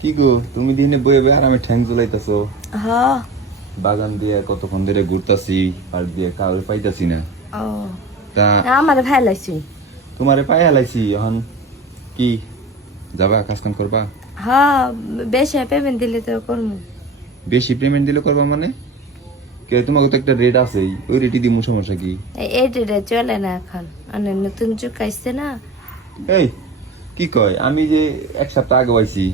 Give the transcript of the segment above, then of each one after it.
কি গো তুমি দিনে বয়ে বয়ে আরামে ঠ্যাং জ্বলাইতেছো। হ্যাঁ। বাগান দিয়ে কতক্ষণ ধরে ঘুরতাছি, পার দিয়ে কাউরে পাইতাছি না। ও তা আমার ভাই লাগছি। তোমারে পাই হালাইছি, এখন কি যাবা কাজ কাম করবা? হ্যাঁ, বেশি পেমেন্ট দিলে তো করবো। বেশি পেমেন্ট দিলে করবা মানে? কে তোমাকে তো একটা রেট আছে, ওই রেটই দিমু, সমস্যা কি? এই ডেটে চলে না এখন, মানে নতুন যুগ আসছে না। এই কি কয়, আমি যে এক সপ্তাহ আগে আইছি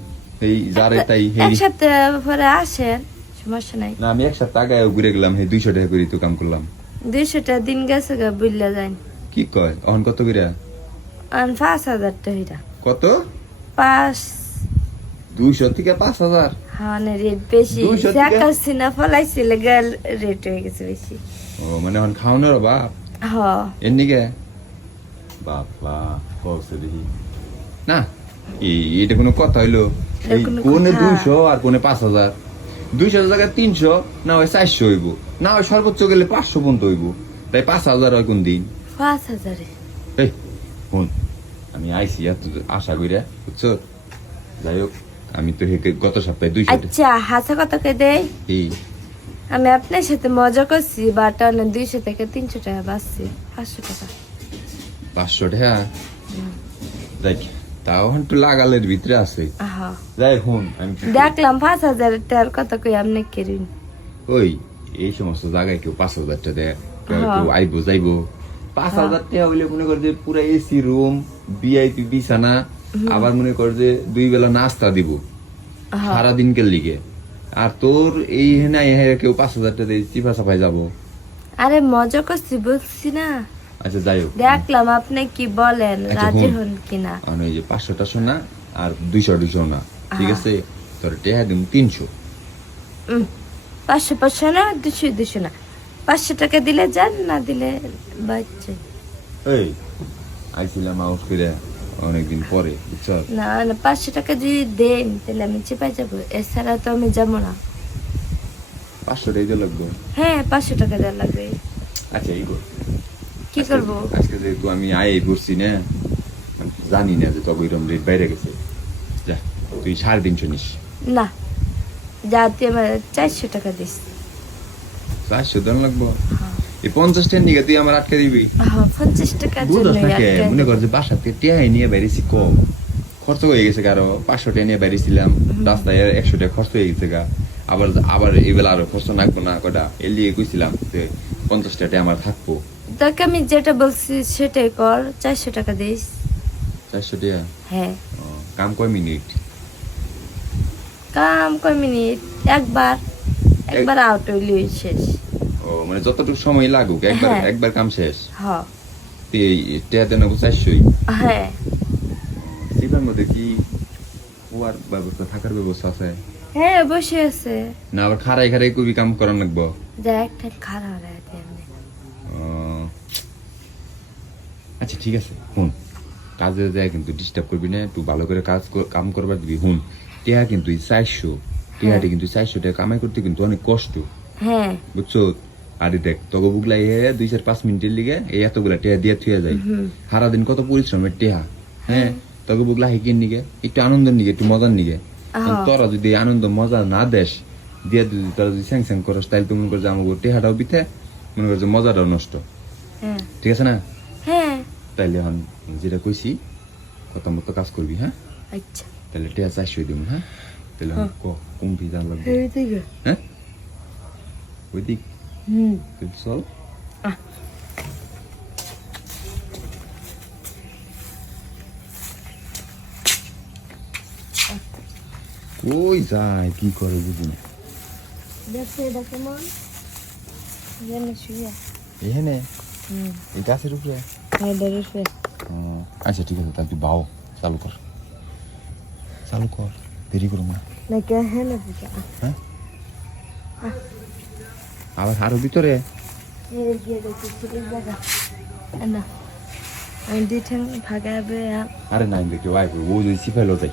এই যারে তাই এক সপ্তাহ পরে আসেন, সমস্যা নাই। না, আমি এক সপ্তাহ আগে ঘুরে গেলাম, এই 200 টাকা করে তো কাম করলাম। 200টা দিন গেছে গা, বুঝলে যাই। কি কয় এখন কত করে? 5,000 টাকা। কত? 5। 200 থেকে 5,000? হ্যাঁ, রেট বেশি। 200 থেকে? দেখাচ্ছি না, ফলাইছিল গেল, রেট হয়ে গেছে বেশি। ও মানে এখন খাওয়ানোর বাপ হ্যাঁ। এমনিকে বাবা কসে দেখি না, এটা কোনো কথা হইলো? এই কোনো কোনে কথা? 200 আর কোনে 5,000। 200 জায়গায় 300 না হয় 400 হইব, না হয় সর্বোচ্চ গেলে 500 পর্যন্ত হইব। তাই 5,000 হয় কোন দিন? 5,000। এই শুন, আমি আইসি এত আশা কইরা, বুঝছো? যাই হোক, আমি তো গত সপ্তাহে 200 আচ্ছা, হাসা কত কে দেয়? এই আমি আপনার সাথে মজা করছি, বাট অনেক 200 থেকে 300 টাকা বাঁচছি। 500 টাকা। 500 টাকা দেখ, তাও একটু লাগালের ভিতরে আছে। হ্যাঁ, যাই শুন, আমি কি করি? দেখলাম 5,000 টাকার কথা কই আপনি কেরিন। ওই এই সমস্ত জায়গায় কেউ 5,000 টাকা দেয়, কেউ হ্যাঁ। কেউ আইবো যাইবো। 5,000 টাকা হইলে মনে কর যে পুরো এসি রুম, ভিআইপি বিছানা, আবার মনে কর যে 2 বেলা নাস্তা দিব হ্যাঁ। সারাদিনকে লিগে। আর তোর এই হেনা কেউ 5,000 টাকা দিয়ে চিপা চাপাই যাবো। আরে মজা করছি বলছি না। আচ্ছা যাই হোক, দেখলাম আপনি কি বলেন, আচ্ছা, রাজি হুন। হন কিনা। আর ওই যে 500 না আর 200 না, ঠিক হ্যাঁ। আছে? তোর টাকা দিম 300। 500 না, 200 না। 500 টাকা দিলে যান, না দিলে বাচ্চা। এই আইছিলাম আউট করে অনেকদিন পরে, বুঝছ? না না, 500 টাকা যদি দেন তাহলে আমি চেপে যাবো, এছাড়া তো আমি যাবো না। 500 টাকা দিয়ে লাগবে। হ্যাঁ, 500 টাকা দেওয়া লাগবে। আচ্ছা এই কর, কি করবো? আজকে যেহেতু আমি আয় করছি না, আমি জানি না যে তবে এরকম রেট বাইরে গেছে। যা, তুই 350 নিস। না, যাতে আমার 400 টাকা দিস। 400 দাম লাগবো? এই 50 টাকা নিয়ে তুই আমার আটকে দিবি? হ্যাঁ, 50 টাকার বুঝছ জন্য না কে, মনে কর যে বাসা থেকে টেহাই নিয়ে বেরিয়েছি কম, খরচ হয়ে গেছে কারো। 500 টাকা নিয়ে বেরিয়েছিলাম, রাস্তায় 100 টাকা খরচ হয়ে গেছে গা। আবার আবার এই বেলা আরো খরচ নাকবো না কটা, এর লিগে কইছিলাম যে 50 টাকা আমার থাকবো। তোকে আমি যেটা বলছি সেটাই কর, 400 টাকা দিস। 400 টাকা? হ্যাঁ। ও, কাম কয় মিনিট? কাম কয় মিনিট? একবার আউট হইলে শেষ। ও মানে যতটুকু সময় লাগুক, একবার হ্যাঁ। একবার কাম শেষ। হ্যাঁ। এই টেয়াতে নেবো 400। হ্যাঁ। সিপার মধ্যে কি ওয়ার ব্যবস্থা, থাকার ব্যবস্থা আছে? হ্যাঁ, বসে আছে। না আবার খারাই খারাই কবি কাম করার লাগবো? যা একটা খারাপ রাখতে আমি। ও, আচ্ছা ঠিক আছে, হুন, কাজে যায় কিন্তু ডিস্টার্ব করবি না, একটু ভালো করে কাম করবার দিবি। হুন, টেহা কিন্তু 400, টেহাটি কিন্তু 400 টাকা কামাই করতে কিন্তু অনেক কষ্ট, হ্যাঁ। বুঝছো? আরে দেখ, তগো বুগলাই 2-4-5 মিনিটের লিগে এই এতগুলা টেহা দিয়ে থুয়ে যায়। সারাদিন কত পরিশ্রমের টেহা। হ্যাঁ, তগো বুগলা হেকির নিগে, একটু আনন্দের নিগে, একটু মজার নিগে। তোরা যদি আনন্দ মজা না দেশ, দিয়ে যদি তোরা যদি স্যাং স্যাং করস, তাহলে তুমি মনে করছো আমাকে টেহাটাও বিথে, মনে করছো মজাটাও নষ্ট। হ্যাঁ। ঠিক আছে না? হ্যাঁ। তাইলে এখন যেটা কইছি কথা মতো কাজ করবি। হ্যাঁ, আচ্ছা। তাহলে টেহা 400 দিব। হ্যাঁ, তাহলে কোন ভিজা লাগবে? হ্যাঁ, ওই দিক চল। ওই যায় কি করে বুঝি না। এখানে এই গাছের উপরে? আচ্ছা ঠিক আছে, তাহলে তুই বাও চালু কর, চালু কর, দেরি করো না। হ্যাঁ, আবার আরো ভিতরে? আমি দুই ঠাং ভাগাবে। আরে নাই দেখি ভাই, ও যদি সিফাইলো যাই।